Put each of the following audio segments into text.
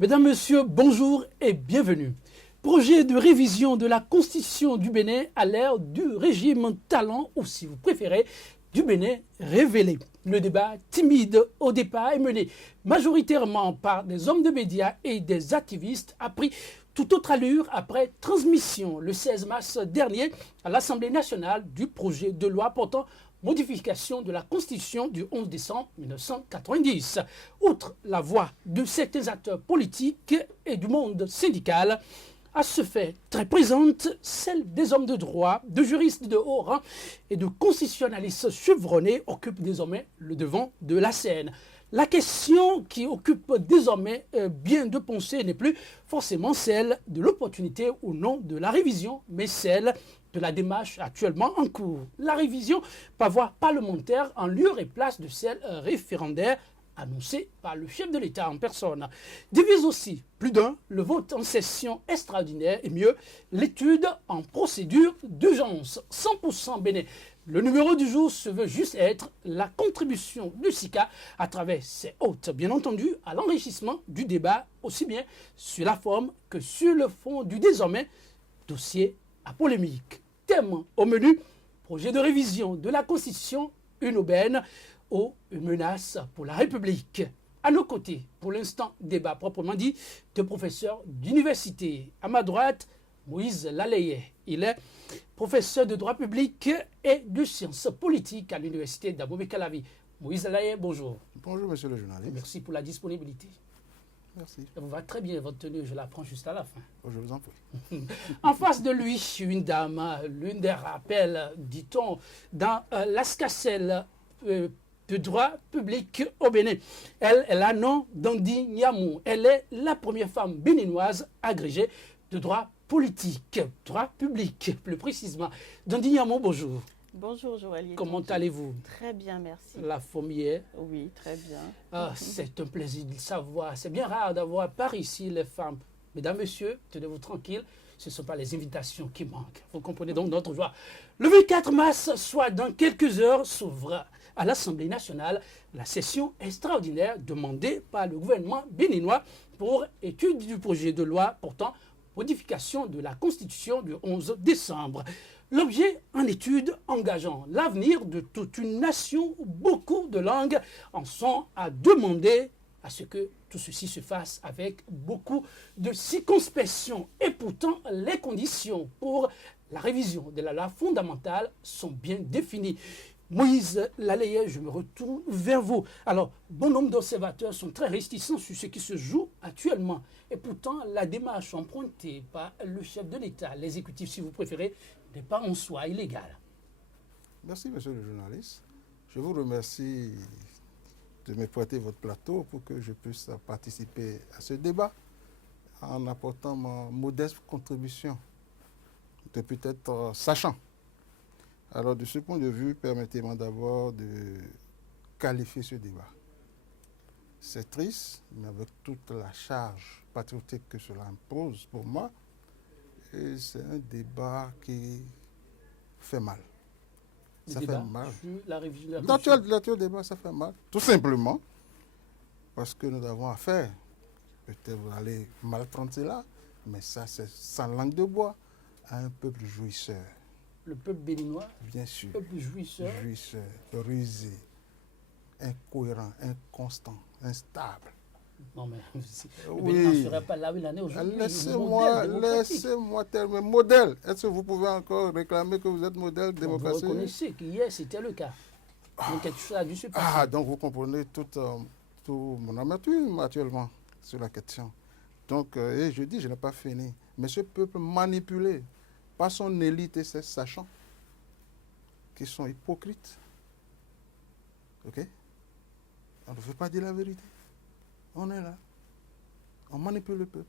Mesdames, Messieurs, bonjour et bienvenue. Projet de révision de la Constitution du Bénin à l'ère du régime talent ou, si vous préférez, du Bénin révélé. Le débat timide au départ est mené majoritairement par des hommes de médias et des activistes a pris toute autre allure après transmission le 16 mars dernier à l'Assemblée nationale du projet de loi portant modification de la Constitution du 11 décembre 1990. Outre la voix de certains acteurs politiques et du monde syndical, à ce fait très présente celle des hommes de droit, de juristes de haut rang et de constitutionnalistes chevronnés occupent désormais le devant de la scène. La question qui occupe désormais bien de pensée n'est plus forcément celle de l'opportunité ou non de la révision, mais celle de la démarche actuellement en cours. La révision par voie parlementaire en lieu et place de celle référendaire annoncée par le chef de l'État en personne. Divise aussi plus d'un le vote en session extraordinaire et mieux l'étude en procédure d'urgence. 100% Bénin. Le numéro du jour se veut juste être la contribution du SICA à travers ses hôtes, bien entendu, à l'enrichissement du débat, aussi bien sur la forme que sur le fond du désormais dossier à polémique. Thème au menu, projet de révision de la Constitution, une aubaine ou une menace pour la République. À nos côtés, pour l'instant, débat proprement dit de professeurs d'université. À ma droite, Moïse Laleye. Il est professeur de droit public et de sciences politiques à l'université d'Abomey-Calavi. Moïse Laleye, bonjour. Bonjour, monsieur le journaliste. Merci pour la disponibilité. Merci. Ça vous va très bien, votre tenue, je la prends juste à la fin. Oh, je vous en prie. En face de lui, une dame, l'une des rappels, dit-on, dans l'Ascacel de droit public au Bénin. Elle a nom d'Andi Niamou. Elle est la première femme béninoise agrégée de droit politique, droit public, plus précisément. D'Andi Niamou, bonjour. Bonjour Joël. Comment allez-vous? Très bien, merci. La forme y est? Oui, très bien. Ah, c'est un plaisir de le savoir. C'est bien rare d'avoir par ici les femmes. Mesdames, messieurs, tenez-vous tranquilles. Ce ne sont pas les invitations qui manquent. Vous comprenez donc notre joie. Le 24 mars, soit dans quelques heures, s'ouvre à l'Assemblée nationale la session extraordinaire demandée par le gouvernement béninois pour étude du projet de loi portant modification de la Constitution du 11 décembre. L'objet en étude engageant l'avenir de toute une nation, beaucoup de langues en sont à demander à ce que tout ceci se fasse avec beaucoup de circonspection. Et pourtant, les conditions pour la révision de la loi fondamentale sont bien définies. Moïse Laleye, je me retourne vers vous. Alors, bon nombre d'observateurs sont très réticents sur ce qui se joue actuellement. Et pourtant, la démarche empruntée par le chef de l'État, l'exécutif si vous préférez, n'est pas en soi illégale. Merci, monsieur le journaliste. Je vous remercie de me prêter votre plateau pour que je puisse participer à ce débat en apportant ma modeste contribution de peut-être sachant. Alors, de ce point de vue, permettez-moi d'abord de qualifier ce débat. C'est triste, mais avec toute la charge patriotique que cela impose pour moi, et c'est un débat qui fait mal. Ça fait mal. La révision de la Constitution. L'actuel débat, ça fait mal. Tout simplement parce que nous avons affaire, peut-être vous allez mal prendre cela, mais ça, c'est sans langue de bois, à un peuple jouisseur. Le peuple béninois, bien sûr, peuple jouisseur, rusé, incohérent, inconstant, instable. Non mais le Oui. Bénin n'en serait pas là où il en est aujourd'hui. Laissez-moi terminer. Modèle. Est-ce que vous pouvez encore réclamer que vous êtes modèle démocratique? Vous reconnaissez qu'hier c'était le cas. Donc quelque chose a dû se passer. Ah, donc vous comprenez tout mon amertume actuellement sur la question. Donc, et je dis, je n'ai pas fini. Mais ce peuple manipulé par son élite et ses sachants, qui sont hypocrites. Ok? On ne veut pas dire la vérité. On est là. On manipule le peuple.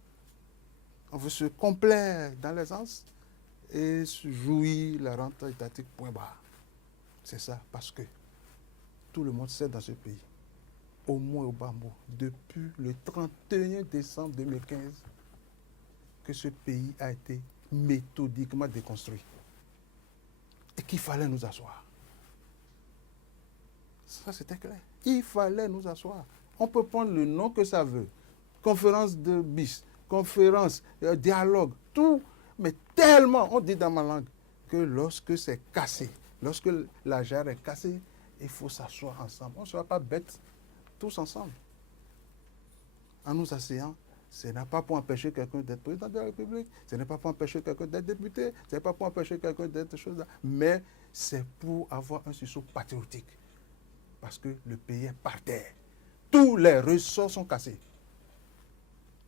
On veut se complaire dans l'aisance et se jouir la rente étatique point barre. C'est ça, parce que tout le monde sait dans ce pays, au moins au bas mot, depuis le 31 décembre 2015, que ce pays a été méthodiquement déconstruit. Et qu'il fallait nous asseoir. Ça, c'était clair. Il fallait nous asseoir. On peut prendre le nom que ça veut. conférence de bis, conférence, dialogue, tout, mais tellement, on dit dans ma langue, que lorsque c'est cassé, lorsque la jarre est cassée, il faut s'asseoir ensemble. On ne sera pas bêtes tous ensemble. En nous asseyant, ce n'est pas pour empêcher quelqu'un d'être président de la République, ce n'est pas pour empêcher quelqu'un d'être député, ce n'est pas pour empêcher quelqu'un d'être chose, mais c'est pour avoir un sursaut patriotique. Parce que le pays est par terre. Tous les ressorts sont cassés.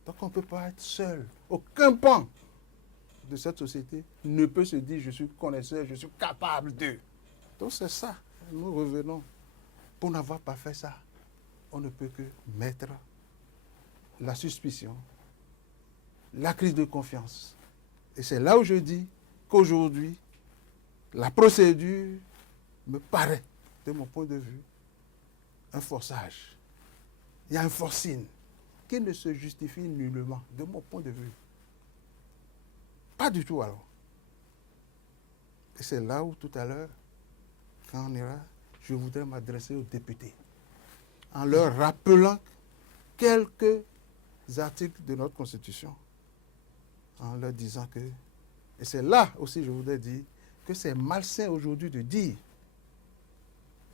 Donc on ne peut pas être seul. Aucun pan de cette société ne peut se dire je suis connaisseur, je suis capable de. Donc c'est ça. Nous revenons. Pour n'avoir pas fait ça, on ne peut que mettre la suspicion, la crise de confiance. Et c'est là où je dis qu'aujourd'hui, la procédure me paraît, de mon point de vue, un forçage. Il y a un forcing qui ne se justifie nullement, de mon point de vue. Pas du tout alors. Et c'est là où tout à l'heure, quand on ira, je voudrais m'adresser aux députés en leur rappelant quelques articles de notre Constitution, en leur disant que, et c'est là aussi je voudrais dire, que c'est malsain aujourd'hui de dire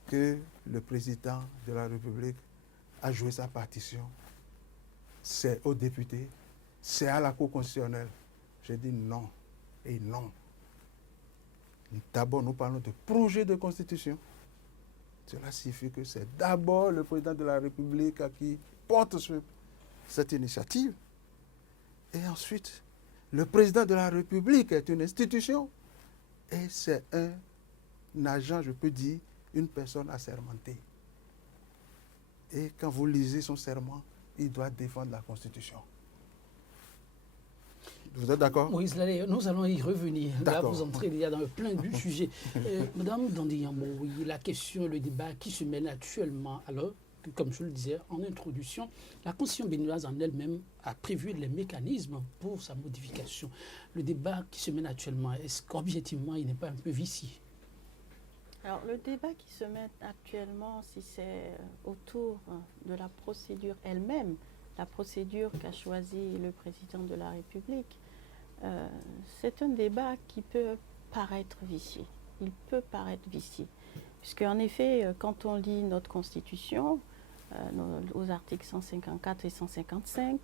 que le président de la République a joué sa partition. C'est aux députés, c'est à la Cour constitutionnelle. J'ai dit non et non. D'abord, nous parlons de projet de constitution. Cela signifie que c'est d'abord le président de la République qui porte cette initiative. Et ensuite, le président de la République est une institution et c'est un agent, je peux dire, une personne assermentée. Et quand vous lisez son serment, il doit défendre la Constitution. Vous êtes d'accord? Moïse Lalé, nous allons y revenir. Là, vous entrez déjà dans le plein du sujet. Madame Dandiyambo, oui, la question, le débat qui se mène actuellement, alors que, comme je le disais en introduction, la Constitution béninoise en elle-même a prévu les mécanismes pour sa modification. Le débat qui se mène actuellement, est-ce qu'objectivement, il n'est pas un peu vicié? Alors, le débat qui se mène actuellement, si c'est autour de la procédure elle-même, la procédure qu'a choisie le président de la République, c'est un débat qui peut paraître vicié. Il peut paraître vicié. Puisque, en effet, quand on lit notre Constitution, aux articles 154 et 155,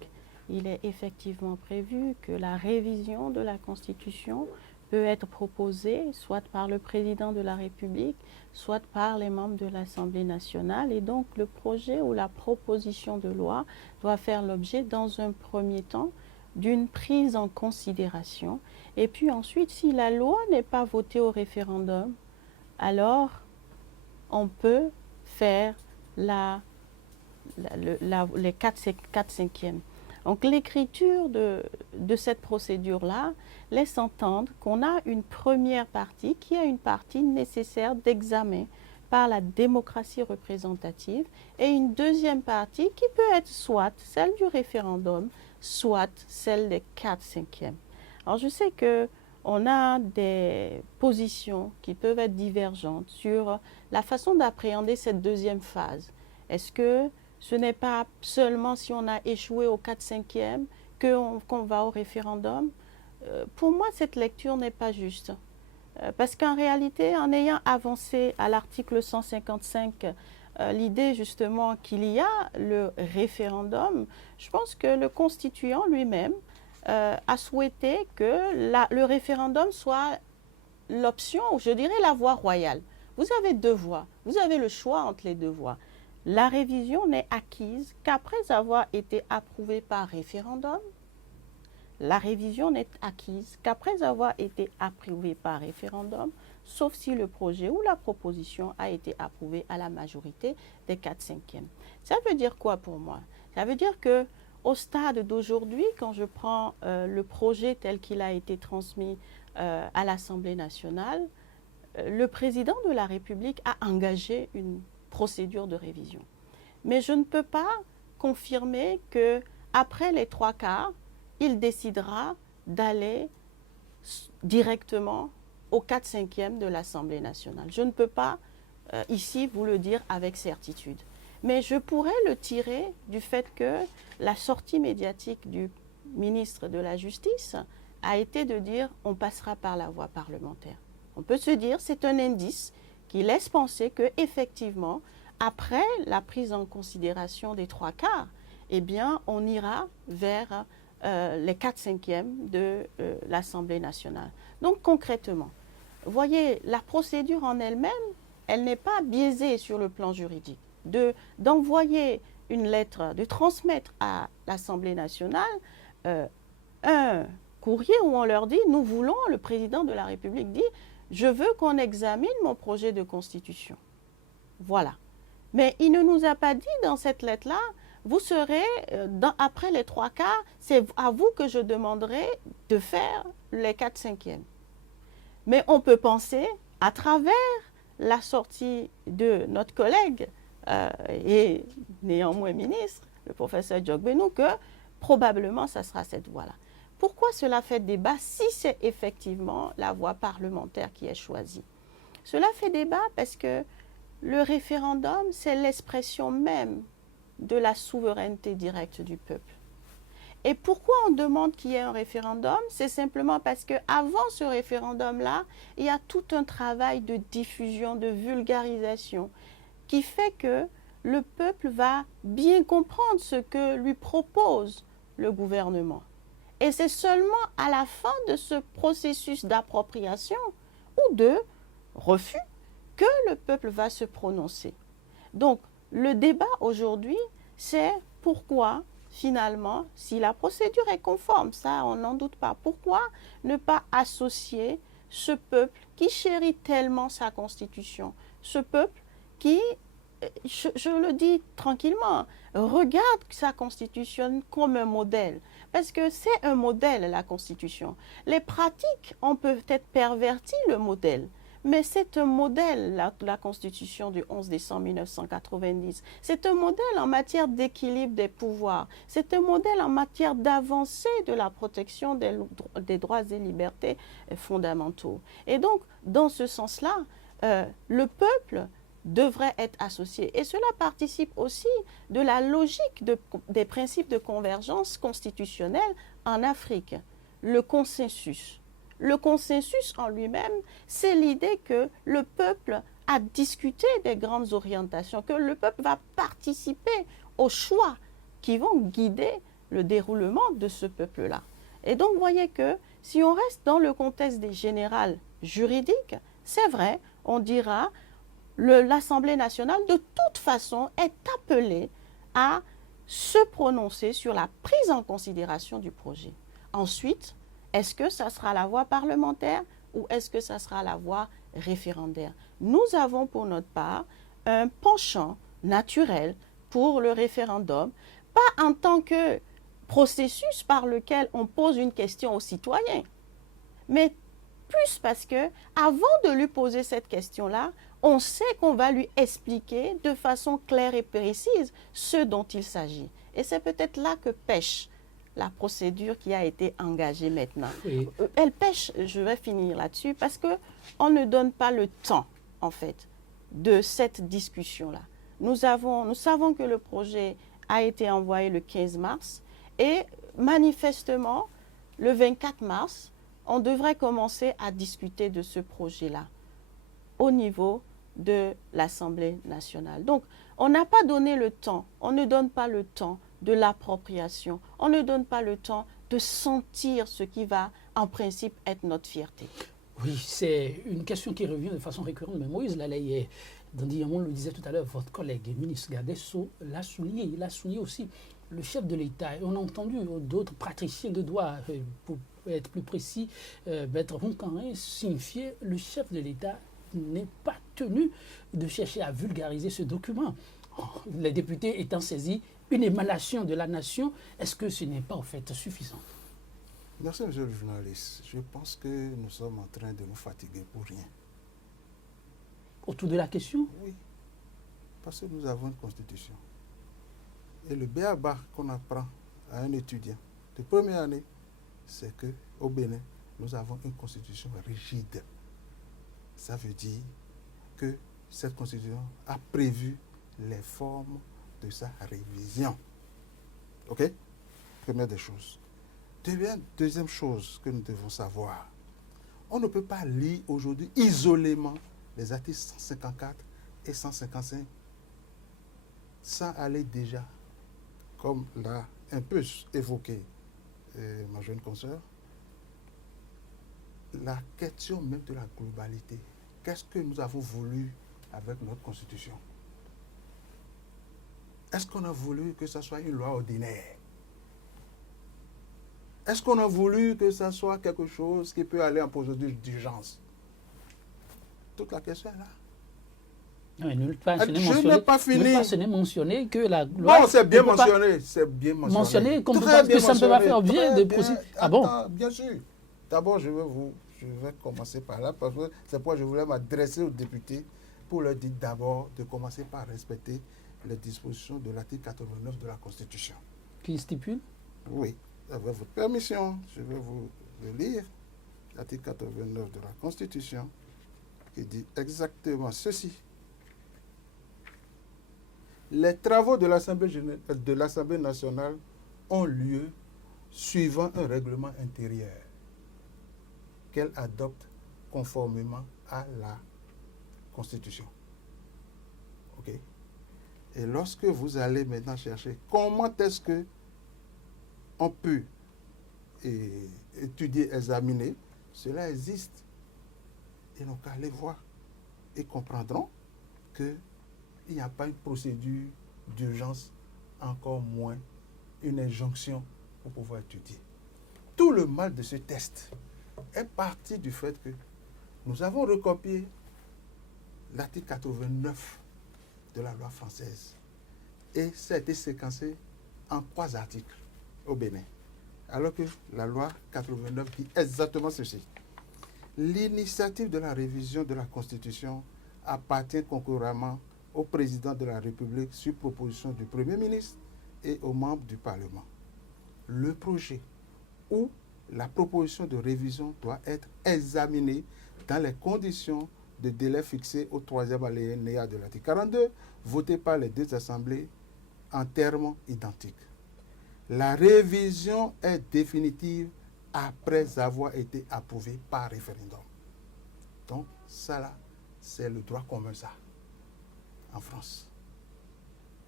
il est effectivement prévu que la révision de la Constitution peut être proposée soit par le président de la République, soit par les membres de l'Assemblée nationale. Et donc, le projet ou la proposition de loi doit faire l'objet, dans un premier temps, d'une prise en considération. Et puis ensuite, si la loi n'est pas votée au référendum, alors on peut faire les 4/5e. Donc l'écriture de cette procédure-là laisse entendre qu'on a une première partie qui est une partie nécessaire d'examen par la démocratie représentative et une deuxième partie qui peut être soit celle du référendum, soit celle des 4/5e. Alors je sais qu'on a des positions qui peuvent être divergentes sur la façon d'appréhender cette deuxième phase. Est-ce que ce n'est pas seulement si on a échoué au 4/5e qu'on va au référendum? Pour moi, cette lecture n'est pas juste. Parce qu'en réalité, en ayant avancé à l'article 155, l'idée justement qu'il y a le référendum, je pense que le constituant lui-même a souhaité que le référendum soit l'option, ou je dirais la voie royale. Vous avez deux voies, vous avez le choix entre les deux voies. La révision n'est acquise qu'après avoir été approuvée par référendum. La révision n'est acquise qu'après avoir été approuvée par référendum, sauf si le projet ou la proposition a été approuvée à la majorité des 4/5e. Ça veut dire quoi pour moi? Ça veut dire qu'au stade d'aujourd'hui, quand je prends le projet tel qu'il a été transmis à l'Assemblée nationale, le président de la République a engagé une procédure de révision. Mais je ne peux pas confirmer qu'après les 3/4, il décidera d'aller directement au 4/5e de l'Assemblée nationale. Je ne peux pas ici vous le dire avec certitude. Mais je pourrais le tirer du fait que la sortie médiatique du ministre de la Justice a été de dire on passera par la voie parlementaire. On peut se dire c'est un indice qui laisse penser que effectivement, après la prise en considération des 3/4, eh bien, on ira vers les 4/5 de l'Assemblée nationale. Donc concrètement, voyez, la procédure en elle-même, elle n'est pas biaisée sur le plan juridique. D'envoyer une lettre, de transmettre à l'Assemblée nationale un courrier où on leur dit, nous voulons, le président de la République dit, je veux qu'on examine mon projet de constitution. Voilà. Mais il ne nous a pas dit dans cette lettre-là, vous serez, après les 3/4, c'est à vous que je demanderai de faire les 4/5. Mais on peut penser, à travers la sortie de notre collègue et néanmoins ministre, le professeur Diogbenou, que probablement ça sera cette voie-là. Pourquoi cela fait débat si c'est effectivement la voie parlementaire qui est choisie? Cela fait débat parce que le référendum, c'est l'expression même de la souveraineté directe du peuple. Et pourquoi on demande qu'il y ait un référendum? C'est simplement parce qu'avant ce référendum-là, il y a tout un travail de diffusion, de vulgarisation, qui fait que le peuple va bien comprendre ce que lui propose le gouvernement. Et c'est seulement à la fin de ce processus d'appropriation ou de refus que le peuple va se prononcer. Donc, le débat aujourd'hui, c'est pourquoi, finalement, si la procédure est conforme, ça, on n'en doute pas, pourquoi ne pas associer ce peuple qui chérit tellement sa constitution, ce peuple qui, je le dis tranquillement, regarde sa constitution comme un modèle, parce que c'est un modèle, la constitution. Les pratiques ont peut-être perverti le modèle, mais c'est un modèle, la Constitution du 11 décembre 1990. C'est un modèle en matière d'équilibre des pouvoirs. C'est un modèle en matière d'avancée de la protection des droits et libertés fondamentaux. Et donc, dans ce sens-là, le peuple devrait être associé. Et cela participe aussi de la logique des principes de convergence constitutionnelle en Afrique. Le consensus. Le consensus en lui-même, c'est l'idée que le peuple a discuté des grandes orientations, que le peuple va participer aux choix qui vont guider le déroulement de ce peuple-là. Et donc, vous voyez que si on reste dans le contexte des générales juridiques, c'est vrai, on dira l'Assemblée nationale, de toute façon, est appelée à se prononcer sur la prise en considération du projet. Ensuite, est-ce que ça sera la voie parlementaire ou est-ce que ça sera la voie référendaire? Nous avons pour notre part un penchant naturel pour le référendum, pas en tant que processus par lequel on pose une question aux citoyens, mais plus parce que avant de lui poser cette question-là, on sait qu'on va lui expliquer de façon claire et précise ce dont il s'agit. Et c'est peut-être là que pêche la procédure qui a été engagée maintenant. Oui. Elle pêche, je vais finir là-dessus, parce qu'on ne donne pas le temps, en fait, de cette discussion-là. Nous savons que le projet a été envoyé le 15 mars et manifestement, le 24 mars, on devrait commencer à discuter de ce projet-là au niveau de l'Assemblée nationale. Donc, on n'a pas donné le temps, on ne donne pas le temps de l'appropriation. On ne donne pas le temps de sentir ce qui va, en principe, être notre fierté. Oui, c'est une question qui revient de façon récurrente. Mais Moïse Lalaye, on le disait tout à l'heure, votre collègue, le ministre Gadesso, l'a souligné. Il a souligné aussi le chef de l'État. Et on a entendu d'autres praticiens de droit, pour être plus précis, Maître Roncarin, signifier le chef de l'État n'est pas tenu de chercher à vulgariser ce document. Les députés étant saisis, une émanation de la nation, est-ce que ce n'est pas en fait suffisant? Merci, monsieur le journaliste. Je pense que nous sommes en train de nous fatiguer pour rien. Autour de la question? Oui, parce que nous avons une constitution. Et le b.a.-ba qu'on apprend à un étudiant de première année, c'est qu'au Bénin, nous avons une constitution rigide. Ça veut dire que cette constitution a prévu les formes de sa révision. OK? Première des choses. Deuxième chose que nous devons savoir, on ne peut pas lire aujourd'hui isolément les articles 154 et 155 sans aller déjà, comme l'a un peu évoqué ma jeune consoeur, la question même de la globalité. Qu'est-ce que nous avons voulu avec notre Constitution? Est-ce qu'on a voulu que ce soit une loi ordinaire? Est-ce qu'on a voulu que ça soit quelque chose qui peut aller en procédure d'urgence? Toute la question est là. Oui, Je n'ai pas fini. Mentionner que la loi... Bon, c'est bien mentionné. C'est bien mentionné. Mentionné comme Très bien que ça ne peut pas faire objet de procédure. Ah bon? Bien sûr. D'abord, je vais commencer par là, parce que c'est pourquoi je voulais m'adresser aux députés pour leur dire d'abord de commencer par respecter les dispositions de l'article 89 de la Constitution. Qui stipule? Oui. Avec votre permission, je vais vous le lire. L'article 89 de la Constitution qui dit exactement ceci. Les travaux de l'Assemblée nationale ont lieu suivant un règlement intérieur qu'elle adopte conformément à la Constitution. OK? Et lorsque vous allez maintenant chercher comment est-ce que on peut étudier, examiner, cela existe. Et donc, allez voir et comprendront qu'il n'y a pas une procédure d'urgence, encore moins une injonction pour pouvoir étudier. Tout le mal de ce test est parti du fait que nous avons recopié l'article 89 de la loi française et ça a été séquencé en 3 articles au Bénin. Alors que la loi 89 dit exactement ceci. L'initiative de la révision de la Constitution appartient concurremment au président de la République sur proposition du Premier ministre et aux membres du Parlement. Le projet ou la proposition de révision doit être examinée dans les conditions de délai fixées au 3e alinéa de l'article 42, voté par les 2 assemblées en termes identiques. La révision est définitive après avoir été approuvée par référendum. Donc, ça là, c'est le droit commun, ça, en France.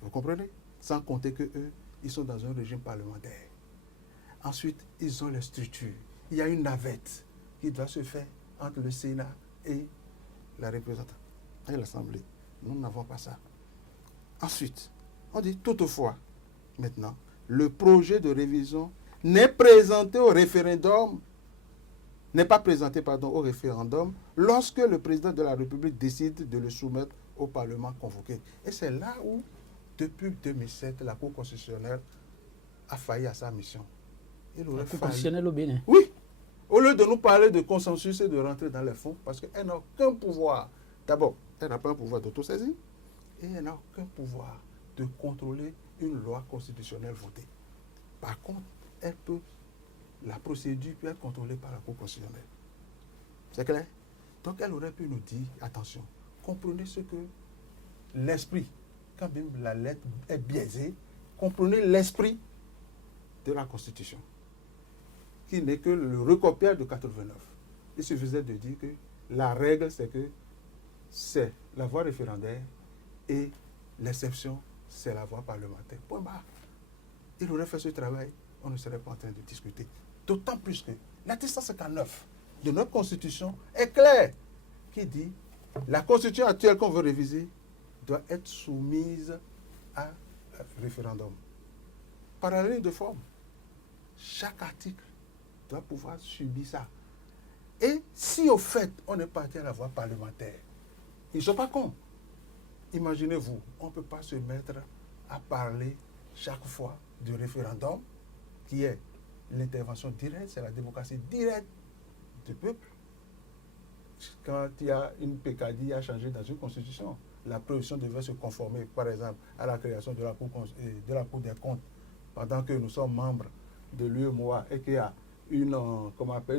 Vous comprenez? Sans compter qu'eux, ils sont dans un régime parlementaire. Ensuite, ils ont les structures. Il y a une navette qui doit se faire entre le Sénat et la représentation et l'Assemblée. Nous n'avons pas ça. Ensuite, on dit toutefois, maintenant, le projet de révision n'est pas présenté au référendum lorsque le président de la République décide de le soumettre au Parlement convoqué. Et c'est là où, depuis 2007, la Cour constitutionnelle a failli à sa mission. La Cour constitutionnelle au Bénin? Oui. Au lieu de nous parler de consensus et de rentrer dans les fonds, parce qu'elle n'a aucun pouvoir. D'abord, elle n'a pas un pouvoir d'autosaisine et elle n'a aucun pouvoir de contrôler une loi constitutionnelle votée. Par contre, la procédure peut être contrôlée par la Cour constitutionnelle. C'est clair? Donc, elle aurait pu nous dire, attention, comprenez ce que l'esprit, quand même la lettre est biaisée, comprenez l'esprit de la Constitution, qui n'est que le recopiage de 89. Il suffisait de dire que la règle, c'est que c'est la voie référendaire et l'exception, c'est la voie parlementaire. Point barre. Il aurait fait ce travail, on ne serait pas en train de discuter. D'autant plus que l'article 159 de notre Constitution est clair, qui dit la Constitution actuelle qu'on veut réviser doit être soumise à référendum. Par la ligne de forme, chaque article doit pouvoir subir ça. Et si au fait on est parti à la voie parlementaire, ils ne sont pas cons. Imaginez-vous, on ne peut pas se mettre à parler chaque fois du référendum, qui est l'intervention directe, c'est la démocratie directe du peuple. Quand il y a une PKD à changer dans une constitution, la proposition devait se conformer, par exemple, à la création de la Cour des comptes, pendant que nous sommes membres de l'UEMOA et qu'il y a une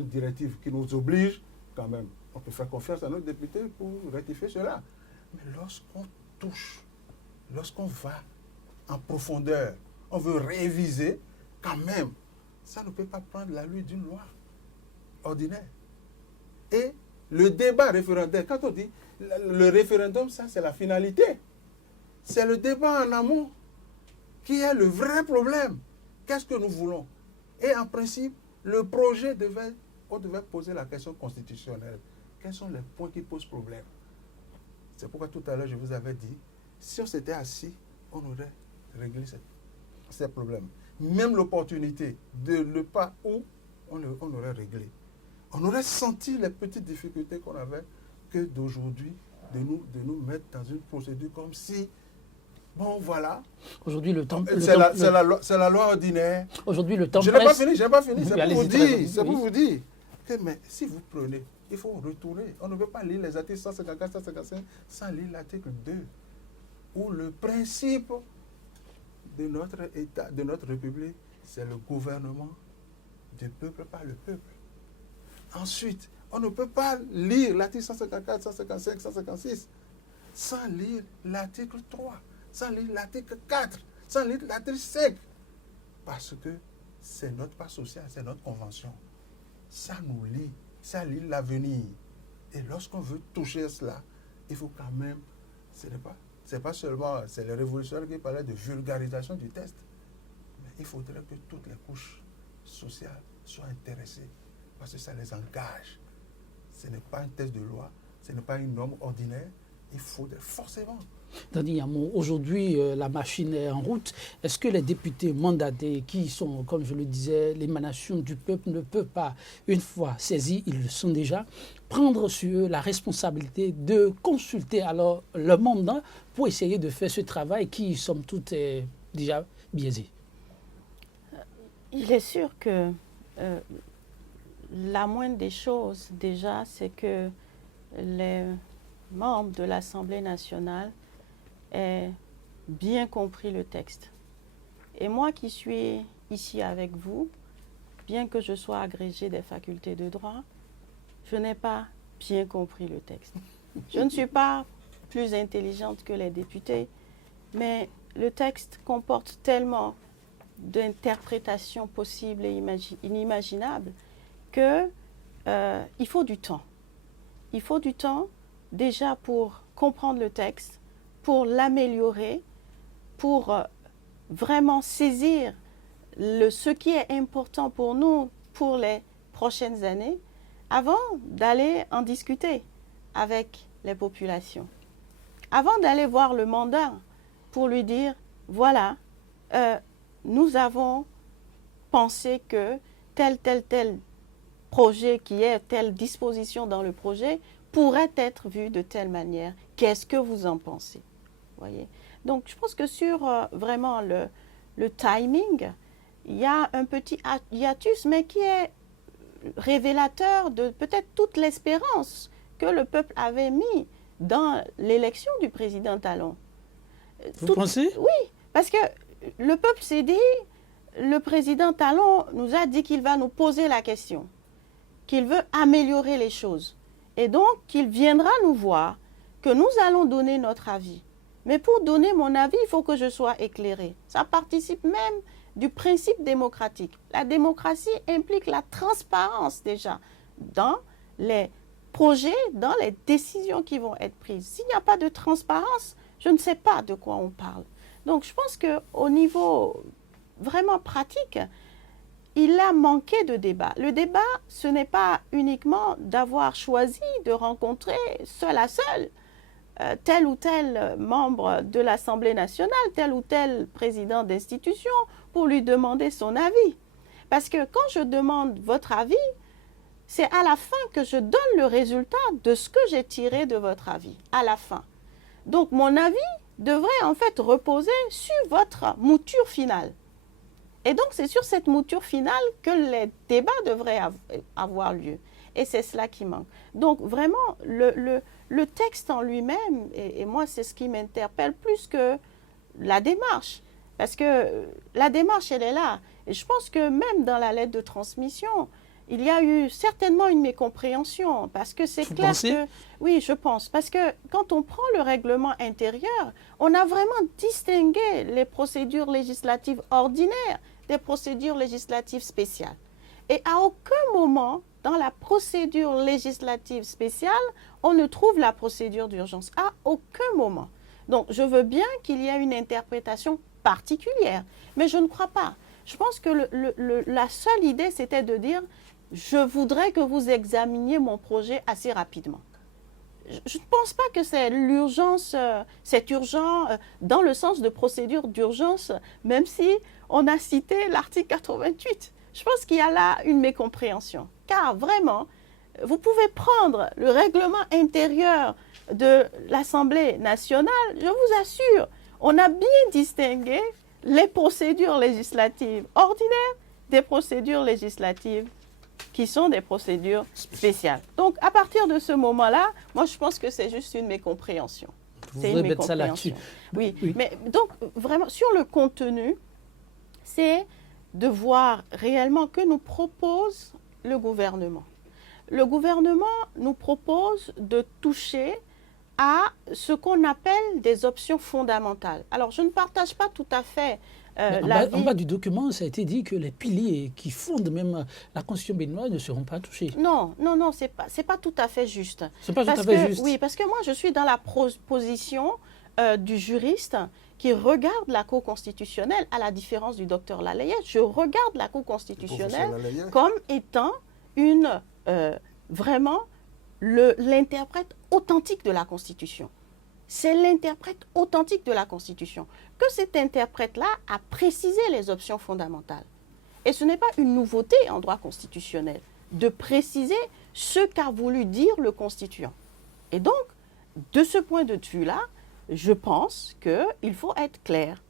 directive qui nous oblige, quand même, on peut faire confiance à nos députés pour rectifier cela. Mais lorsqu'on touche, lorsqu'on va en profondeur, on veut réviser, quand même, ça ne peut pas prendre l'allure d'une loi ordinaire. Et le débat référendaire, quand on dit le référendum, ça c'est la finalité. C'est le débat en amont qui est le vrai problème. Qu'est-ce que nous voulons? Et en principe, le projet on devait poser la question constitutionnelle. Quels sont les points qui posent problème? C'est pourquoi tout à l'heure je vous avais dit, si on s'était assis, on aurait réglé ces problèmes. Même l'opportunité de ne pas où, on aurait réglé. On aurait senti les petites difficultés qu'on avait que d'aujourd'hui, de nous mettre dans une procédure comme si, bon voilà. Aujourd'hui, le temps... C'est la loi ordinaire. Aujourd'hui, le temps Je n'ai pas fini. C'est pour vous dire que, mais si vous prenez, il faut retourner. On ne veut pas lire les articles 154, 155 sans lire l'article 2, où le principe de notre État, de notre République, c'est le gouvernement du peuple par le peuple. Ensuite, on ne peut pas lire l'article 154, 155, 156 sans lire l'article 3, sans lire l'article 4, sans lire l'article 5. Parce que c'est notre part sociale, c'est notre convention. Ça nous lie, ça lie l'avenir. Et lorsqu'on veut toucher cela, il faut quand même, c'est pas seulement, c'est les révolutionnaires qui parlaient de vulgarisation du texte, mais il faudrait que toutes les couches sociales soient intéressées, parce que ça les engage. Ce n'est pas un texte de loi, ce n'est pas une norme ordinaire, il faudrait forcément. Dani Yamo, aujourd'hui, la machine est en route. Est-ce que les députés mandatés, qui sont, comme je le disais, l'émanation du peuple, ne peuvent pas, une fois saisis, ils le sont déjà, prendre sur eux la responsabilité de consulter alors le mandat pour essayer de faire ce travail qui, somme toute, est déjà biaisé? Il est sûr que la moindre des choses, déjà, c'est que les membres de l'Assemblée nationale aient bien compris le texte. Et moi qui suis ici avec vous, bien que je sois agrégée des facultés de droit, je n'ai pas bien compris le texte. Je ne suis pas plus intelligente que les députés, mais le texte comporte tellement d'interprétations possibles et inimaginables que il faut du temps. Il faut du temps déjà pour comprendre le texte, pour l'améliorer, pour vraiment saisir ce qui est important pour nous pour les prochaines années, avant d'aller en discuter avec les populations. Avant d'aller voir le mandat pour lui dire, voilà, nous avons pensé que tel projet qui est, telle disposition dans le projet pourrait être vu de telle manière. Qu'est-ce que vous en pensez? Voyez? Donc, je pense que sur vraiment le timing, il y a un petit hiatus, mais qui est révélateur de peut-être toute l'espérance que le peuple avait mis dans l'élection du président Talon. Vous pensez? Oui, parce que le peuple s'est dit, le président Talon nous a dit qu'il va nous poser la question, qu'il veut améliorer les choses. Et donc, qu'il viendra nous voir, que nous allons donner notre avis. Mais pour donner mon avis, il faut que je sois éclairé. Ça participe même du principe démocratique. La démocratie implique la transparence déjà dans les projets, dans les décisions qui vont être prises. S'il n'y a pas de transparence, je ne sais pas de quoi on parle. Donc, je pense qu'au niveau vraiment pratique, il a manqué de débat. Le débat, ce n'est pas uniquement d'avoir choisi de rencontrer seul à seul tel ou tel membre de l'Assemblée nationale, tel ou tel président d'institution pour lui demander son avis. Parce que quand je demande votre avis, c'est à la fin que je donne le résultat de ce que j'ai tiré de votre avis, à la fin. Donc mon avis devrait en fait reposer sur votre mouture finale. Et donc, c'est sur cette mouture finale que les débats devraient avoir lieu. Et c'est cela qui manque. Donc, vraiment, le texte en lui-même, et moi, c'est ce qui m'interpelle plus que la démarche. Parce que la démarche, elle est là. Et je pense que même dans la lettre de transmission, il y a eu certainement une mécompréhension parce que c'est clair que... Oui, je pense. Parce que quand on prend le règlement intérieur, on a vraiment distingué les procédures législatives ordinaires des procédures législatives spéciales. Et à aucun moment, dans la procédure législative spéciale, on ne trouve la procédure d'urgence. À aucun moment. Donc, je veux bien qu'il y ait une interprétation particulière, mais je ne crois pas. Je pense que la seule idée, c'était de dire « je voudrais que vous examiniez mon projet assez rapidement ». Je ne pense pas que c'est l'urgence, c'est urgent dans le sens de procédure d'urgence, même si on a cité l'article 88. Je pense qu'il y a là une mécompréhension, car vraiment, vous pouvez prendre le règlement intérieur de l'Assemblée nationale, je vous assure, on a bien distingué les procédures législatives ordinaires des procédures législatives qui sont des procédures spéciales. Donc, à partir de ce moment-là, moi, je pense que c'est juste une mécompréhension. C'est une mécompréhension. Oui, mais donc, vraiment, sur le contenu, c'est de voir réellement que nous propose le gouvernement. Le gouvernement nous propose de toucher à ce qu'on appelle des options fondamentales. Alors, je ne partage pas tout à fait en bas du document, ça a été dit que les piliers qui fondent même la Constitution béninoise ne seront pas touchés. Non, c'est pas tout à fait juste. C'est pas tout à fait juste. Oui, parce que moi, je suis dans la position du juriste qui regarde la Cour constitutionnelle, à la différence du docteur Lalayette. Je regarde la Cour constitutionnelle comme étant vraiment l'interprète authentique de la Constitution. C'est l'interprète authentique de la Constitution. Que cet interprète-là a précisé les options fondamentales. Et ce n'est pas une nouveauté en droit constitutionnel de préciser ce qu'a voulu dire le constituant. Et donc, de ce point de vue-là, je pense qu'il faut être clair.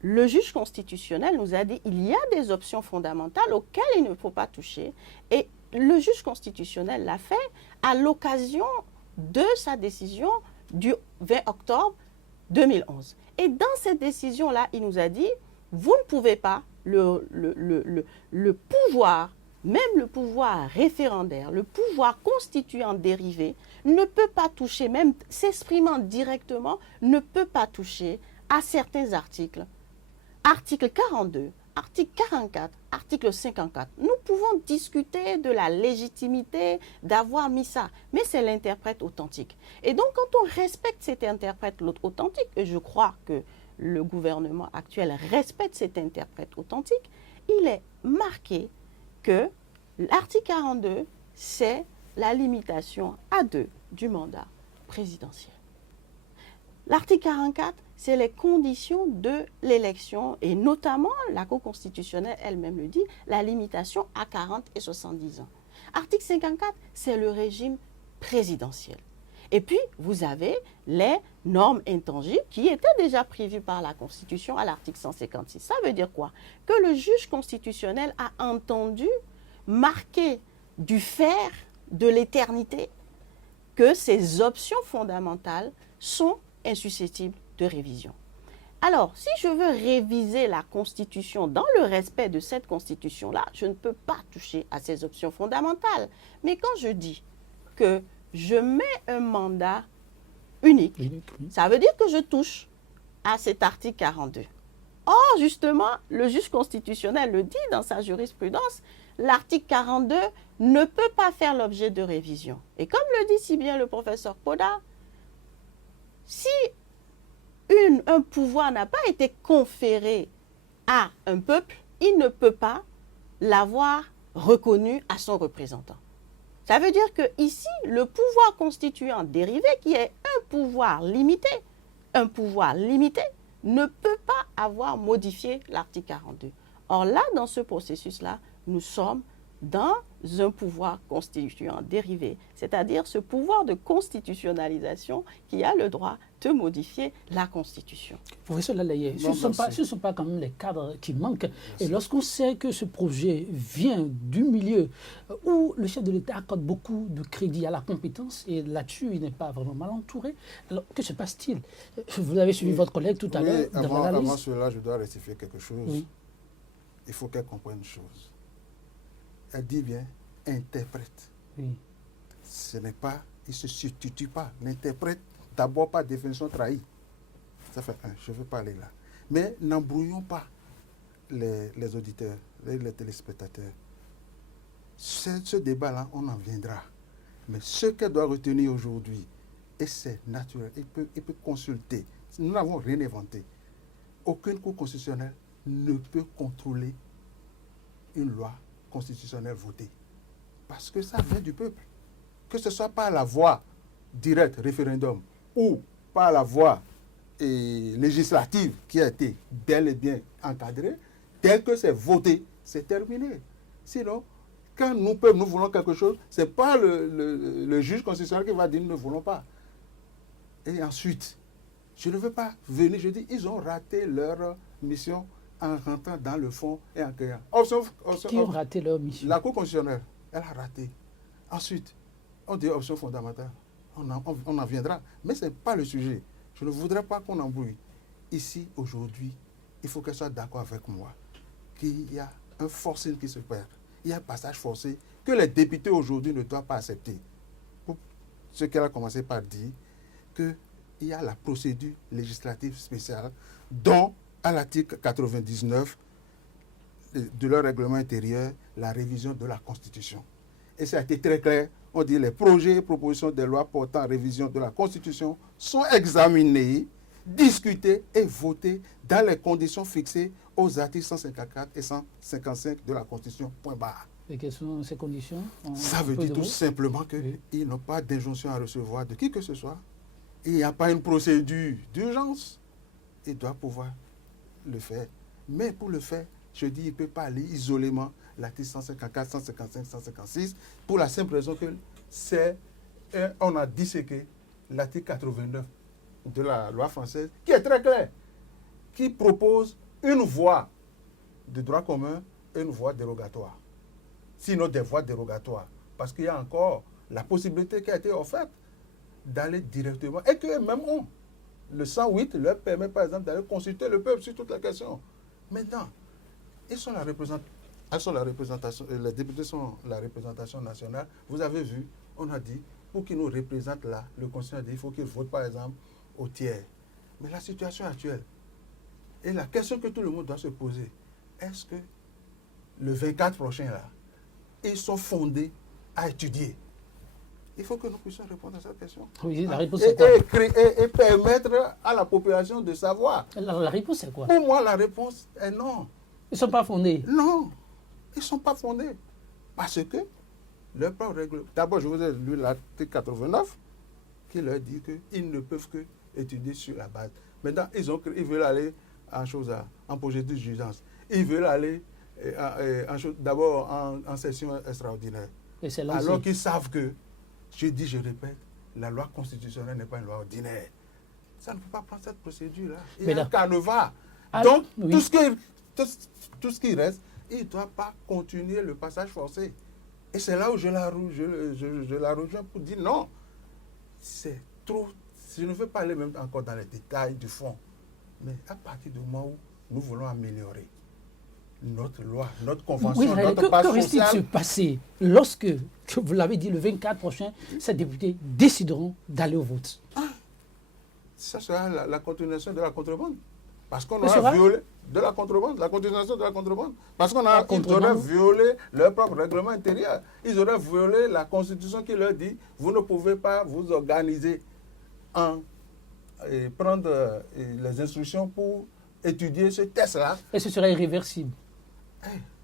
Le juge constitutionnel nous a dit qu'il y a des options fondamentales auxquelles il ne faut pas toucher. Et le juge constitutionnel l'a fait à l'occasion de sa décision du 20 octobre 2011. Et dans cette décision-là, il nous a dit, vous ne pouvez pas, le pouvoir, même le pouvoir référendaire, le pouvoir constituant dérivé, ne peut pas toucher, même s'exprimant directement, ne peut pas toucher à certains articles. Article 42, article 44, article 54. Nous pouvons discuter de la légitimité d'avoir mis ça, mais c'est l'interprète authentique. Et donc, quand on respecte cet interprète authentique, et je crois que le gouvernement actuel respecte cet interprète authentique, il est marqué que l'article 42, c'est la limitation à 2 du mandat présidentiel. L'article 44, c'est les conditions de l'élection et notamment, la Cour constitutionnelle elle-même le dit, la limitation à 40 et 70 ans. Article 54, c'est le régime présidentiel. Et puis, vous avez les normes intangibles qui étaient déjà prévues par la Constitution à l'article 156. Ça veut dire quoi? Que le juge constitutionnel a entendu marquer du fer de l'éternité que ces options fondamentales sont insusceptibles de révision. Alors, si je veux réviser la Constitution dans le respect de cette Constitution-là, je ne peux pas toucher à ces options fondamentales. Mais quand je dis que je mets un mandat unique, ça veut dire que je touche à cet article 42. Or, justement, le juge constitutionnel le dit dans sa jurisprudence, l'article 42 ne peut pas faire l'objet de révision. Et comme le dit si bien le professeur Poda, si un pouvoir n'a pas été conféré à un peuple, il ne peut pas l'avoir reconnu à son représentant. Ça veut dire que ici, le pouvoir constituant dérivé, qui est un pouvoir limité, ne peut pas avoir modifié l'article 42. Or là, dans ce processus-là, nous sommes dans un pouvoir constituant dérivé, c'est-à-dire ce pouvoir de constitutionnalisation qui a le droit de modifier la Constitution. Professeur Lalayette, ce ne sont pas quand même les cadres qui manquent. Et lorsqu'on sait que ce projet vient du milieu où le chef de l'État accorde beaucoup de crédit à la compétence, et là-dessus, il n'est pas vraiment mal entouré, alors que se passe-t-il? Vous avez suivi votre collègue tout à l'heure dans l'analyse. Avant cela, je dois rectifier quelque chose. Oui. Il faut qu'elle comprenne une chose. elle dit bien interprète. Oui. Ce n'est pas, il ne se substitue pas. L'interprète, d'abord par définition, trahit. Ça fait un, je ne veux pas aller là. Mais n'embrouillons pas les auditeurs, les téléspectateurs. Ce débat-là, on en viendra. Mais ce qu'elle doit retenir aujourd'hui, et c'est naturel, il peut consulter. Nous n'avons rien inventé. Aucune cour constitutionnelle ne peut contrôler une loi constitutionnelle votée. Parce que ça vient du peuple. Que ce soit par la voie directe, référendum, ou par la voie législative qui a été bel et bien encadrée, tel que c'est voté, c'est terminé. Sinon, quand nous voulons quelque chose, ce n'est pas le juge constitutionnel qui va dire nous ne voulons pas. Et ensuite, je ne veux pas venir, je dis, ils ont raté leur mission en rentrant dans le fond et en créant. Qui ont raté leur mission? La Cour constitutionnelle, elle a raté. Ensuite, on dit option fondamentale. On en viendra. Mais ce n'est pas le sujet. Je ne voudrais pas qu'on embrouille. Ici, aujourd'hui, il faut qu'elle soit d'accord avec moi qu'il y a un forcing qui se perd. Il y a un passage forcé que les députés aujourd'hui ne doivent pas accepter. Pour ce qu'elle a commencé par dire, qu'il y a la procédure législative spéciale dont, à l'article 99 de leur règlement intérieur, la révision de la Constitution. Et ça a été très clair. On dit les projets et propositions de loi portant révision de la Constitution sont examinés, discutés et votés dans les conditions fixées aux articles 154 et 155 de la Constitution. Point barre. Et quelles sont ces conditions? Ça veut dire tout simplement qu'ils n'ont pas d'injonction à recevoir de qui que ce soit. Il n'y a pas une procédure d'urgence. Il doit pouvoir le faire. Mais pour le faire, je dis, il ne peut pas aller isolément l'article 154, 155, 156, pour la simple raison que on a disséqué l'article 89 de la loi française, qui est très clair, qui propose une voie de droit commun et une voie dérogatoire. Sinon des voies dérogatoires. Parce qu'il y a encore la possibilité qui a été offerte d'aller directement, et que même le 108 leur permet par exemple d'aller consulter le peuple sur toutes les questions. Maintenant, elles sont la représentation, les députés sont la représentation nationale. Vous avez vu, on a dit, pour qu'ils nous représentent là, le Conseil a dit, il faut qu'ils votent par exemple au tiers. Mais la situation actuelle, et la question que tout le monde doit se poser, est-ce que le 24 prochain là, ils sont fondés à étudier? Il faut que nous puissions répondre à cette question. Oui, la réponse c'est quoi? Et permettre à la population de savoir. La réponse c'est quoi? Pour moi, la réponse est non. Ils ne sont pas fondés? Non, ils ne sont pas fondés. Parce que leur propre règlement. D'abord, je vous ai lu l'article 89 qui leur dit qu'ils ne peuvent que étudier sur la base. Maintenant, ils veulent aller en projet d'urgence. Ils veulent aller d'abord en session extraordinaire. Et c'est là alors qu'ils savent que, je répète, la loi constitutionnelle n'est pas une loi ordinaire. Ça ne peut pas prendre cette procédure-là. Il y a un canevas. Donc, oui. tout ce qui reste, il ne doit pas continuer le passage forcé. Et c'est là où je la rejoins pour dire non. C'est trop. Je ne veux pas aller même encore dans les détails du fond. Mais à partir du moment où nous voulons améliorer notre loi, notre convention, notre base sociale. Que risque-t-il de se passer lorsque, vous l'avez dit, le 24 prochain, ces députés décideront d'aller au vote? Ça sera la continuation de la contrebande. Parce qu'on aura violé de la contrebande, la continuation de la contrebande. Parce qu'ils auraient violé leur propre règlement intérieur. Ils auraient violé la Constitution qui leur dit vous ne pouvez pas vous organiser et prendre les instructions pour étudier ce test-là. Et ce serait irréversible.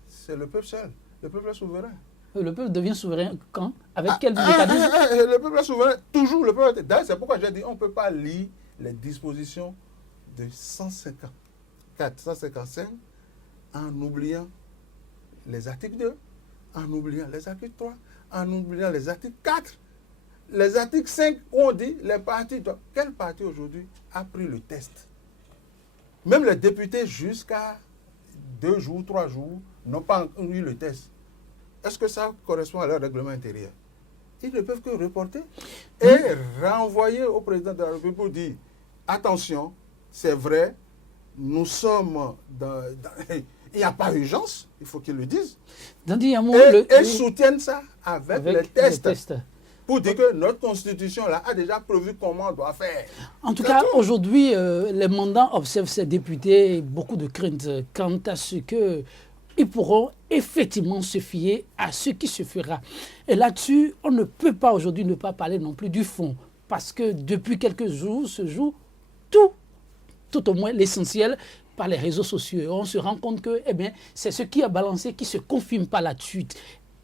C'est le peuple seul. Le peuple est souverain. Le peuple devient souverain quand? Avec quel mécanisme? Le peuple est souverain. Toujours le peuple. D'ailleurs, c'est pourquoi j'ai dit on ne peut pas lire les dispositions de 154, 155 en oubliant les articles 2, en oubliant les articles 3, en oubliant les articles 4, les articles 5 où on dit les partis. Quel parti aujourd'hui a pris le test? Même les députés jusqu'à 2 jours, 3 jours n'ont pas eu le test. Est-ce que ça correspond à leur règlement intérieur? Ils ne peuvent que reporter et renvoyer au président de la République pour dire attention, c'est vrai, nous sommes Il n'y a pas urgence, il faut qu'ils le disent. Dandy, un mot, Et ils soutiennent ça avec les tests. les tests. Pour dire que notre constitution là, a déjà prévu comment on doit faire. En tout C'est cas, tout. aujourd'hui, les mandants observent ces députés beaucoup de craintes quant à ce qu'ils pourront effectivement se fier à ce qui se fera. Et là-dessus, on ne peut pas aujourd'hui ne pas parler non plus du fond, parce que depuis quelques jours se joue tout au moins l'essentiel par les réseaux sociaux. Et on se rend compte que c'est ce qui a balancé qui ne se confirme pas là-dessus.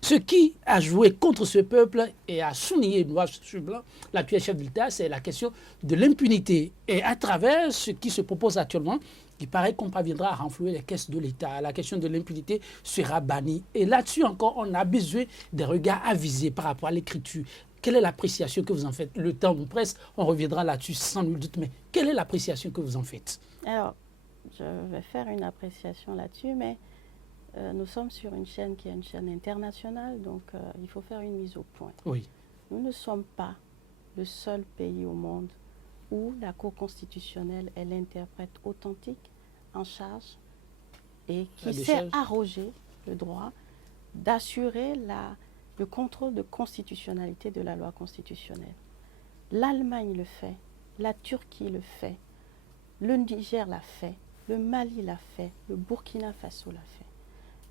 Ce qui a joué contre ce peuple et a souligné noir sur blanc l'actuel chef de l'État, c'est la question de l'impunité. Et à travers ce qui se propose actuellement, il paraît qu'on parviendra à renflouer les caisses de l'État. La question de l'impunité sera bannie. Et là-dessus encore, on a besoin des regards avisés par rapport à l'écriture. Quelle est l'appréciation que vous en faites? Le temps nous presse, on reviendra là-dessus sans nul doute. Mais quelle est l'appréciation que vous en faites? Alors, je vais faire une appréciation là-dessus, mais nous sommes sur une chaîne qui est une chaîne internationale, donc il faut faire une mise au point. Oui. Nous ne sommes pas le seul pays au monde où la Cour constitutionnelle est l'interprète authentique, en charge, et qui s'est arrogé le droit d'assurer le contrôle de constitutionnalité de la loi constitutionnelle. L'Allemagne le fait, la Turquie le fait, le Niger l'a fait, le Mali l'a fait, le Burkina Faso l'a fait.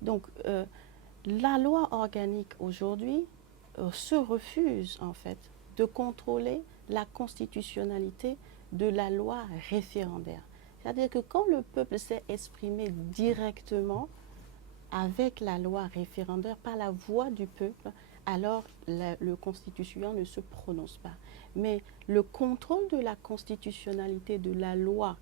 Donc, la loi organique aujourd'hui se refuse en fait de contrôler la constitutionnalité de la loi référendaire. C'est-à-dire que quand le peuple s'est exprimé directement avec la loi référendaire par la voix du peuple, alors le constituant ne se prononce pas. Mais le contrôle de la constitutionnalité de la loi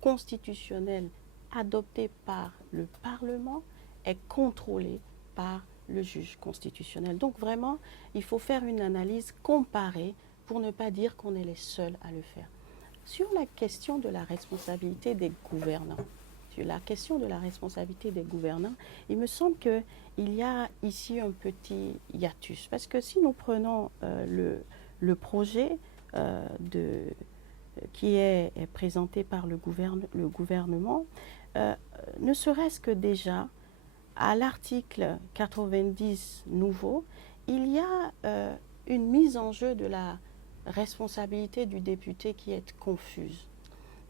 constitutionnelle adoptée par le Parlement est contrôlé par le juge constitutionnel. Donc vraiment, il faut faire une analyse comparée pour ne pas dire qu'on est les seuls à le faire. Sur la question de la responsabilité des gouvernants, il me semble qu'il y a ici un petit hiatus. Parce que si nous prenons le projet qui est présenté par le gouvernement, ne serait-ce que déjà, à l'article 90 nouveau, il y a une mise en jeu de la responsabilité du député qui est confuse.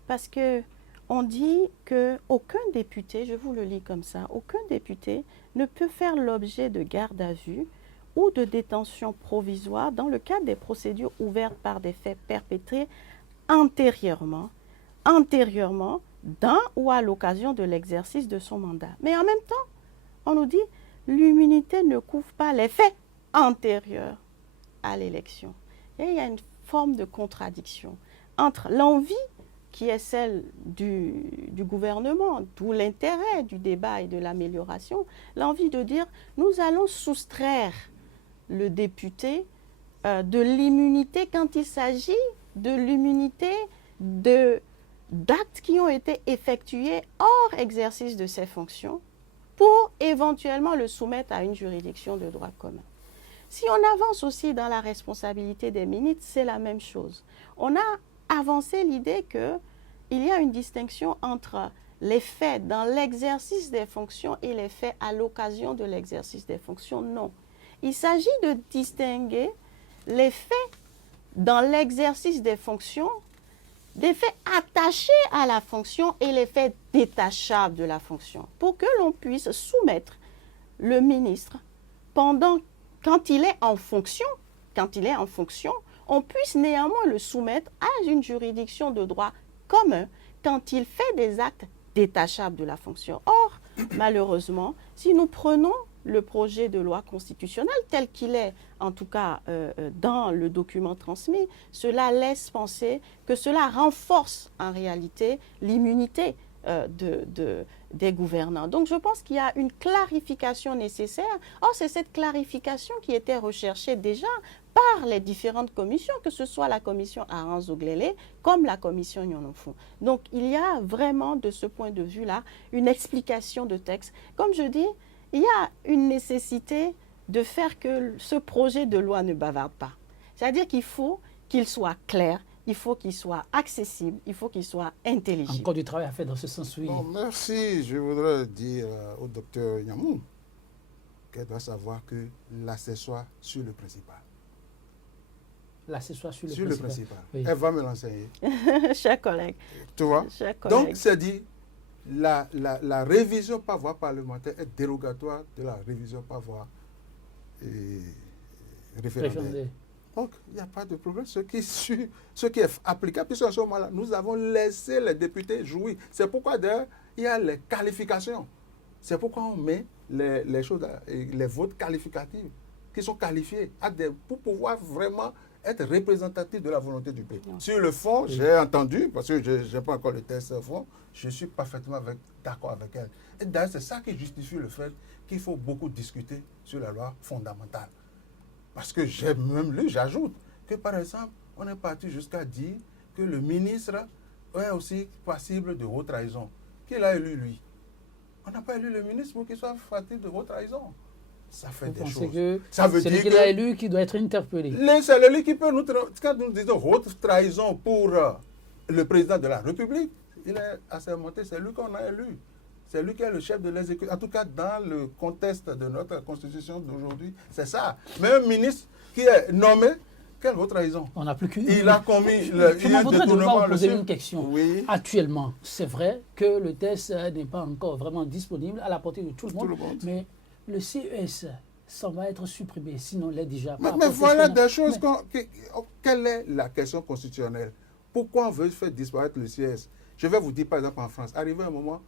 Parce que on dit qu'aucun député, je vous le lis comme ça, aucun député ne peut faire l'objet de garde à vue ou de détention provisoire dans le cadre des procédures ouvertes par des faits perpétrés antérieurement, dans ou à l'occasion de l'exercice de son mandat. Mais en même temps, on nous dit l'immunité ne couvre pas les faits antérieurs à l'élection. Et il y a une forme de contradiction entre l'envie qui est celle du gouvernement, d'où l'intérêt du débat et de l'amélioration, l'envie de dire nous allons soustraire le député de l'immunité quand il s'agit de l'immunité d'actes qui ont été effectués hors exercice de ses fonctions pour éventuellement le soumettre à une juridiction de droit commun. Si on avance aussi dans la responsabilité des ministres, c'est la même chose. On a avancé l'idée qu'il y a une distinction entre les faits dans l'exercice des fonctions et les faits à l'occasion de l'exercice des fonctions. Non. Il s'agit de distinguer les faits dans l'exercice des fonctions, des faits attachés à la fonction et les faits détachables de la fonction, pour que l'on puisse soumettre le ministre quand il est en fonction, on puisse néanmoins le soumettre à une juridiction de droit commun quand il fait des actes détachables de la fonction. Or, malheureusement, si nous prenons le projet de loi constitutionnelle tel qu'il est, en tout cas dans le document transmis, cela laisse penser que cela renforce en réalité l'immunité des gouvernants. Donc je pense qu'il y a une clarification nécessaire. Or, c'est cette clarification qui était recherchée déjà par les différentes commissions, que ce soit la commission Aran-Zoglele comme la commission Nyononfou. Donc il y a vraiment de ce point de vue-là une explication de texte. Comme je dis, il y a une nécessité de faire que ce projet de loi ne bavarde pas. C'est-à-dire qu'il faut qu'il soit clair, il faut qu'il soit accessible, il faut qu'il soit intelligible. Encore du travail à faire dans ce sens, oui. Bon, merci. Je voudrais dire au docteur Yamou qu'elle doit savoir que l'accessoire sur le principal. L'accessoire sur le Sur principal. le principal. Oui. Elle va me l'enseigner. Chers collègues. Tu vois? Chers collègues. Donc, c'est dit, la révision par voie parlementaire est dérogatoire de la révision par voie référendaire. Référendaire. Donc, il n'y a pas de problème. Ce qui est applicable, puisqu'à ce moment-là, nous avons laissé les députés jouir. C'est pourquoi, d'ailleurs, il y a les qualifications. C'est pourquoi on met les choses, les votes qualificatifs, qui sont qualifiés pour pouvoir vraiment être représentatifs de la volonté du pays. Sur le fond, j'ai entendu, parce que je n'ai pas encore le test au fond, je suis parfaitement d'accord avec elle. Et d'ailleurs, c'est ça qui justifie le fait qu'il faut beaucoup discuter sur la loi fondamentale. Parce que j'ai même lu, j'ajoute, que par exemple, on est parti jusqu'à dire que le ministre est aussi passible de haute trahison. Qui l'a élu, lui? On n'a pas élu le ministre pour qu'il soit passible de haute trahison. Ça fait Vous des pensez choses. que Ça veut c'est dire lui qui l'a élu qui doit être interpellé. c'est lui qui peut nous... Quand nous disons haute trahison pour le président de la République, il est assermenté, c'est lui qu'on a élu. C'est lui qui est le chef de l'exécutif. En tout cas, dans le contexte de notre constitution d'aujourd'hui, c'est ça. Mais un ministre qui est nommé, quelle haute trahison? On n'a plus qu'une. Il a commis Je m'en voudrais de détournement, vous poser le une question. Oui. Actuellement, c'est vrai que le test n'est pas encore vraiment disponible à la portée de tout le monde. Mais le CES, ça va être supprimé, sinon il est déjà pas. Mais voilà des choses. Quelle est la question constitutionnelle? Pourquoi on veut faire disparaître le CES? Je vais vous dire, par exemple, en France, arrivé un moment,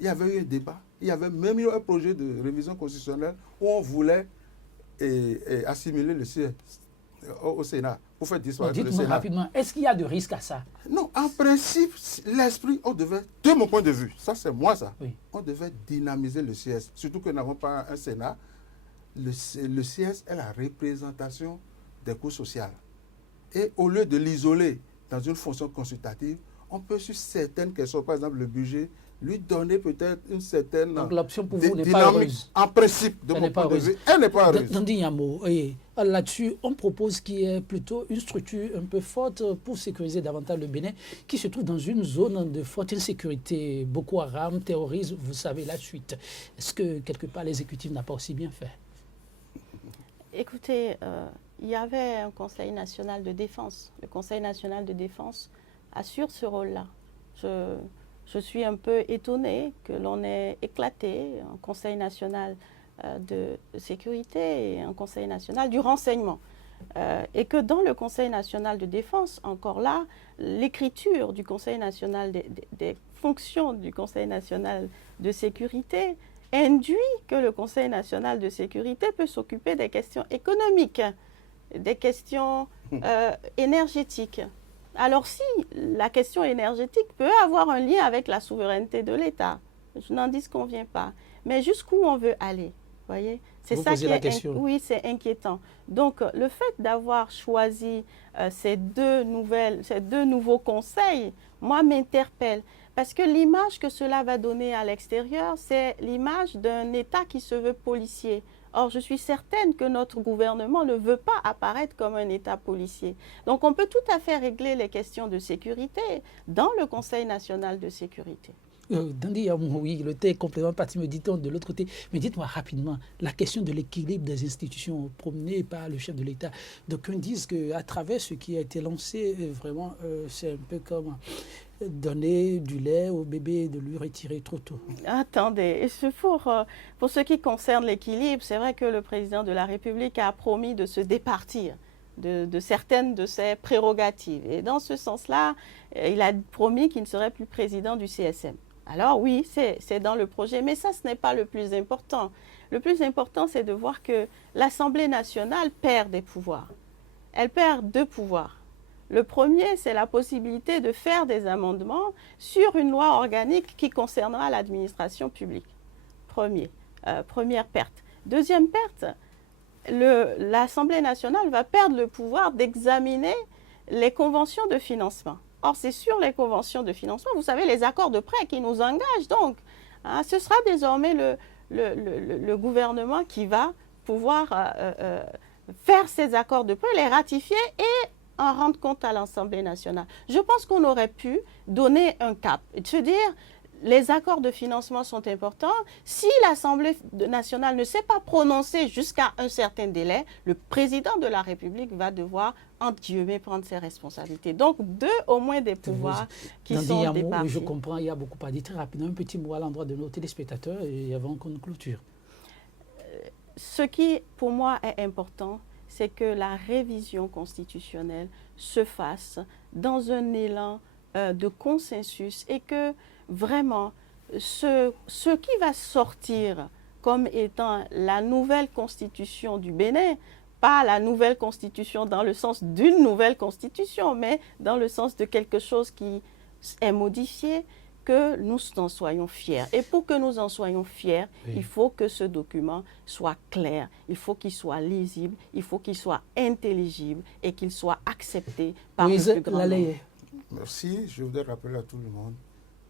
il y avait eu un débat, il y avait même eu un projet de révision constitutionnelle où on voulait assimiler le CES au Sénat pour faire disparaître le Dites-moi Sénat. rapidement, est-ce qu'il y a de risque à ça? Non, en principe, l'esprit, on devait, de mon point de vue, ça c'est moi ça, Oui. on devait dynamiser le CES, surtout que nous n'avons pas un Sénat. Le CES est la représentation des cours sociaux. Et au lieu de l'isoler dans une fonction consultative, on peut sur certaines questions, par exemple le budget, lui donner peut-être une certaine Donc l'option pour vous n'est pas heureuse. En principe, de mon point de vue, elle n'est pas heureuse. Dandy Yamo, là-dessus, on propose qu'il y ait plutôt une structure un peu forte pour sécuriser davantage le Bénin, qui se trouve dans une zone de forte insécurité. Boko Haram, terrorisme, vous savez la suite. Est-ce que quelque part l'exécutif n'a pas aussi bien fait? Écoutez, il y avait un Conseil national de défense. Le Conseil national de défense assure ce rôle-là. Je suis un peu étonnée que l'on ait éclaté un Conseil national de sécurité et un Conseil national du renseignement. Et que dans le Conseil national de défense, encore là, l'écriture du Conseil national des fonctions du Conseil national de sécurité induit que le Conseil national de sécurité peut s'occuper des questions économiques, des questions énergétiques. Alors si la question énergétique peut avoir un lien avec la souveraineté de l'État, je n'en disconviens pas. Mais jusqu'où on veut aller, voyez? C'est ça qui est oui, c'est inquiétant. Donc le fait d'avoir choisi ces deux nouveaux conseils, moi, m'interpelle. Parce que l'image que cela va donner à l'extérieur, c'est l'image d'un État qui se veut policier. Or, je suis certaine que notre gouvernement ne veut pas apparaître comme un État policier. Donc, on peut tout à fait régler les questions de sécurité dans le Conseil national de sécurité. Dandy, oui, le thé est complètement parti, me dit-on de l'autre côté. Mais dites-moi rapidement, la question de l'équilibre des institutions promenées par le chef de l'État. D'aucuns disent qu'à travers ce qui a été lancé, vraiment, c'est un peu comme donner du lait au bébé et de lui retirer trop tôt. Attendez, pour ce qui concerne l'équilibre, c'est vrai que le président de la République a promis de se départir de certaines de ses prérogatives. Et dans ce sens-là, il a promis qu'il ne serait plus président du CSM. Alors oui, c'est dans le projet, mais ça, ce n'est pas le plus important. Le plus important, c'est de voir que l'Assemblée nationale perd des pouvoirs. Elle perd deux pouvoirs. Le premier, c'est la possibilité de faire des amendements sur une loi organique qui concernera l'administration publique. Première perte. Deuxième perte, l'Assemblée nationale va perdre le pouvoir d'examiner les conventions de financement. Or, c'est sur les conventions de financement, vous savez, les accords de prêt qui nous engagent. Donc, ce sera désormais le gouvernement qui va pouvoir faire ces accords de prêt, les ratifier et en rendre compte à l'Assemblée nationale. Je pense qu'on aurait pu donner un cap et se dire, les accords de financement sont importants. Si l'Assemblée nationale ne s'est pas prononcée jusqu'à un certain délai, le président de la République va devoir, entre guillemets, prendre ses responsabilités. Donc, au moins des pouvoirs qui sont départis. Oui, je comprends, il y a beaucoup à dire. Très rapidement, un petit mot à l'endroit de nos téléspectateurs et avant qu'on clôture. Ce qui, pour moi, est important, c'est que la révision constitutionnelle se fasse dans un élan de consensus et que vraiment, ce qui va sortir comme étant la nouvelle constitution du Bénin, pas la nouvelle constitution dans le sens d'une nouvelle constitution, mais dans le sens de quelque chose qui est modifié, que nous en soyons fiers. Et pour que nous en soyons fiers, oui, il faut que ce document soit clair, il faut qu'il soit lisible, il faut qu'il soit intelligible et qu'il soit accepté par le plus grand nombre. Merci. Je voudrais rappeler à tout le monde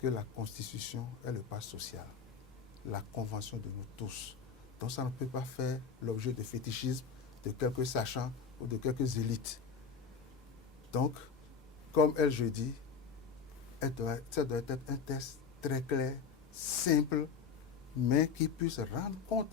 que la Constitution est le pas social, la convention de nous tous. Donc ça ne peut pas faire l'objet de fétichisme de quelques sachants ou de quelques élites. Donc, comme je dis, ça doit être un texte très clair, simple, mais qui puisse rendre compte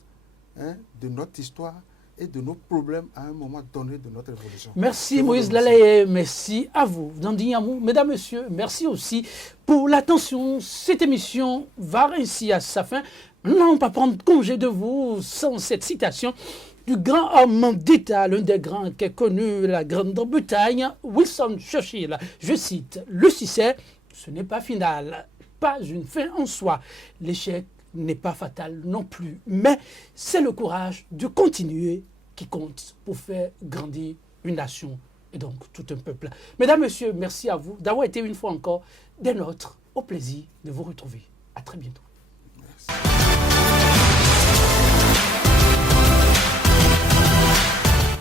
de notre histoire et de nos problèmes à un moment donné de notre évolution. Merci Moïse Lalaye, merci à vous. Nandi Yamou, mesdames, messieurs, merci aussi pour l'attention. Cette émission va ainsi à sa fin. Nous n'allons pas prendre congé de vous sans cette citation du grand homme d'État, l'un des grands qui est connu, la Grande-Bretagne, Winston Churchill. Je cite, le succès, ce n'est pas final, pas une fin en soi. L'échec n'est pas fatal non plus, mais c'est le courage de continuer qui compte pour faire grandir une nation et donc tout un peuple. Mesdames, messieurs, merci à vous d'avoir été une fois encore des nôtres. Au plaisir de vous retrouver. À très bientôt.